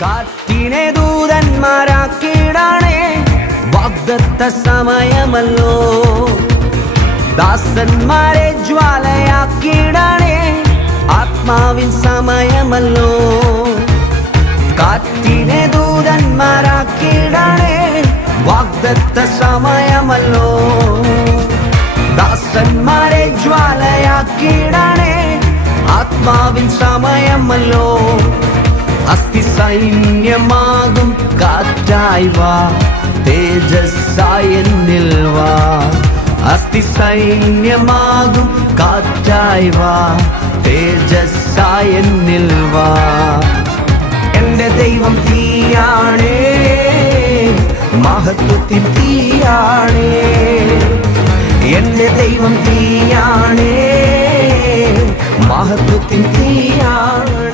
കാറ്റിനെ ദൂതന്മാരാക്കിയിടണേ, വാഗ്ദത്ത സമയമല്ലോ. ദാസന്മാരെ ജ്വാലയാക്കിയിടണേ, ആത്മാവിൻ സമയമല്ലോ. കാറ്റിനെ ദൂതന്മാരാക്കിയിടണേ, വാഗ്ദത്ത സമയമല്ലോ. ദാസന്മാരെ ജ്വാലയാക്കിയിടണേ, ആത്മാവിൻ സമയമല്ലോ. അസ്ഥി സൈന്യമാകും കാറ്റായി വാ, തേജസ്സായി എന്നിൽ വാ. അസ്ഥി സൈന്യമാകും കാറ്റായി വാ, തേജസ്സായി എന്നിൽ വാ. എന്റെ ദൈവം തീയാണേ, മഹത്വത്തിൻ തീയാണേ. എന്റെ ദൈവം തീയാണേ, മഹത്വത്തിൻ തീയാണേ.